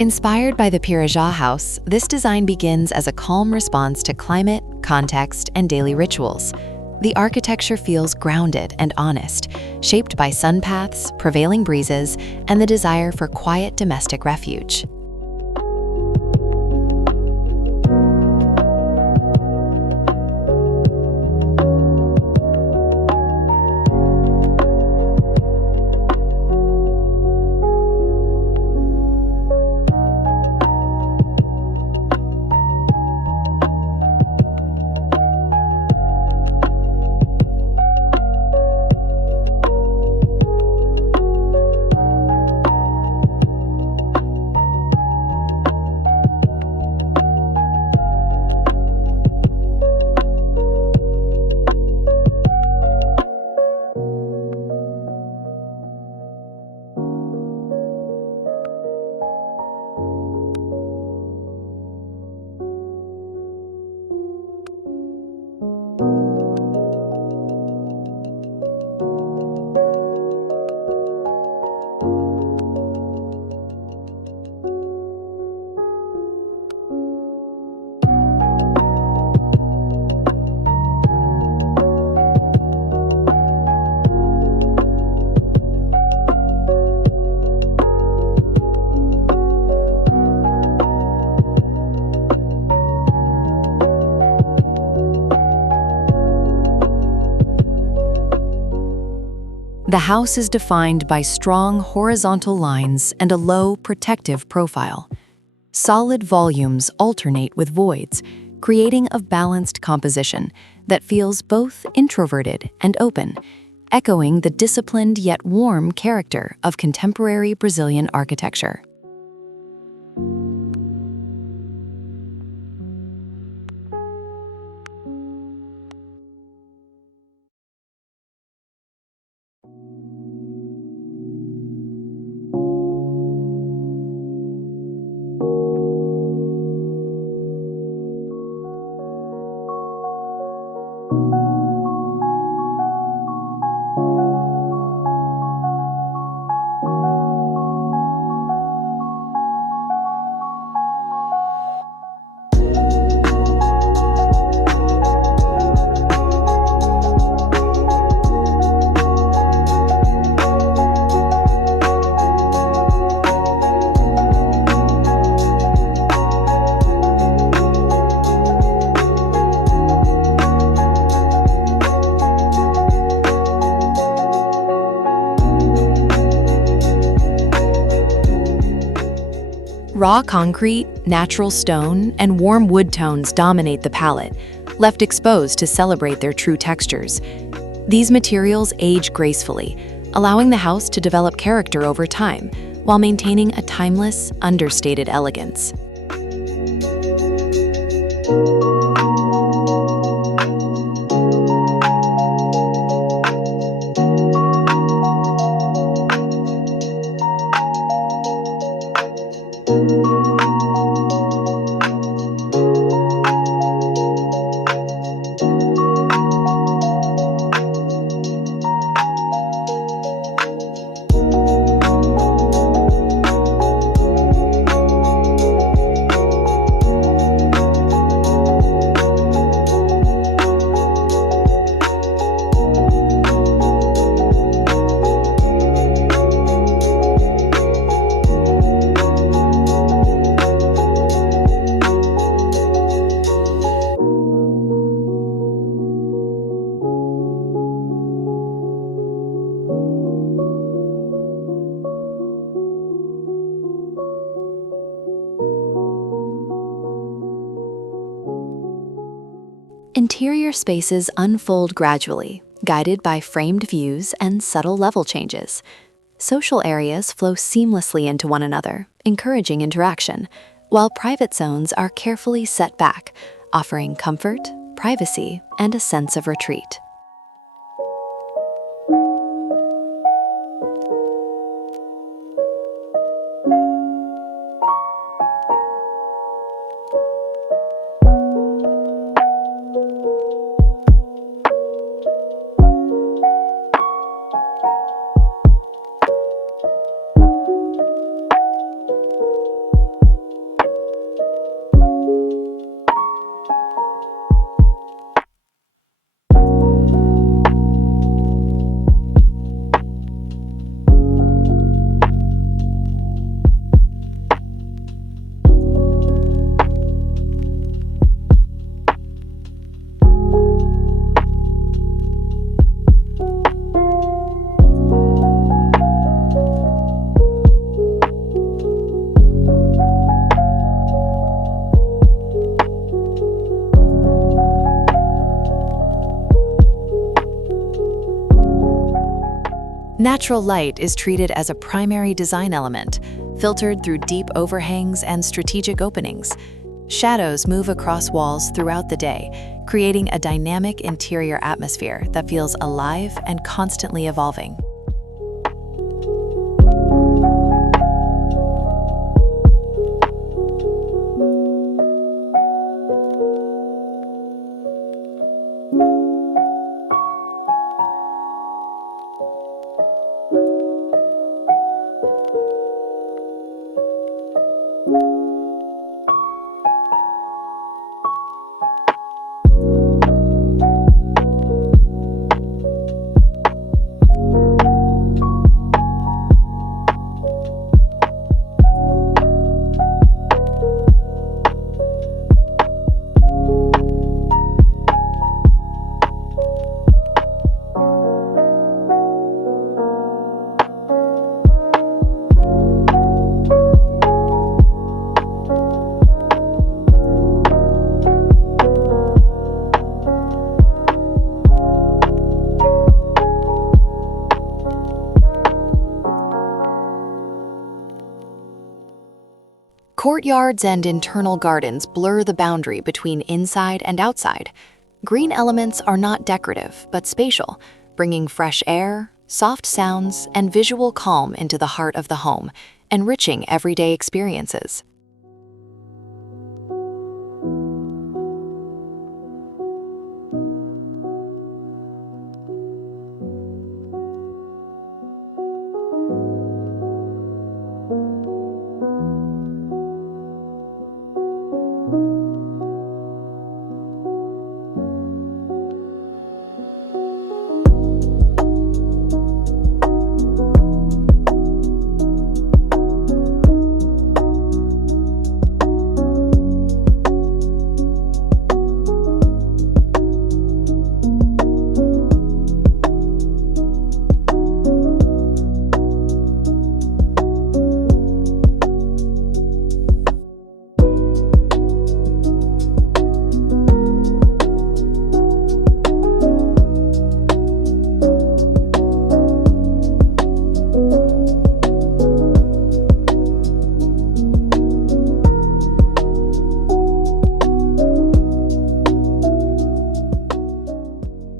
Inspired by the Pirajá House, this design begins as a calm response to climate, context, and daily rituals. The architecture feels grounded and honest, shaped by sun paths, prevailing breezes, and the desire for quiet domestic refuge. The house is defined by strong horizontal lines and a low, protective profile. Solid volumes alternate with voids, creating a balanced composition that feels both introverted and open, echoing the disciplined yet warm character of contemporary Brazilian architecture. Raw concrete, natural stone, and warm wood tones dominate the palette, left exposed to celebrate their true textures. These materials age gracefully, allowing the house to develop character over time, while maintaining a timeless, understated elegance. Interior spaces unfold gradually, guided by framed views and subtle level changes. Social areas flow seamlessly into one another, encouraging interaction, while private zones are carefully set back, offering comfort, privacy, and a sense of retreat. Natural light is treated as a primary design element, filtered through deep overhangs and strategic openings. Shadows move across walls throughout the day, creating a dynamic interior atmosphere that feels alive and constantly evolving. Courtyards and internal gardens blur the boundary between inside and outside. Green elements are not decorative, but spatial, bringing fresh air, soft sounds, and visual calm into the heart of the home, enriching everyday experiences.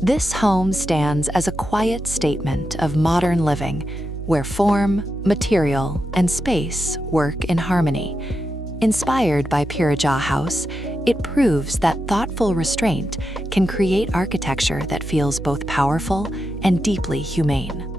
This home stands as a quiet statement of modern living, where form, material, and space work in harmony. Inspired by Pirajá House, it proves that thoughtful restraint can create architecture that feels both powerful and deeply humane.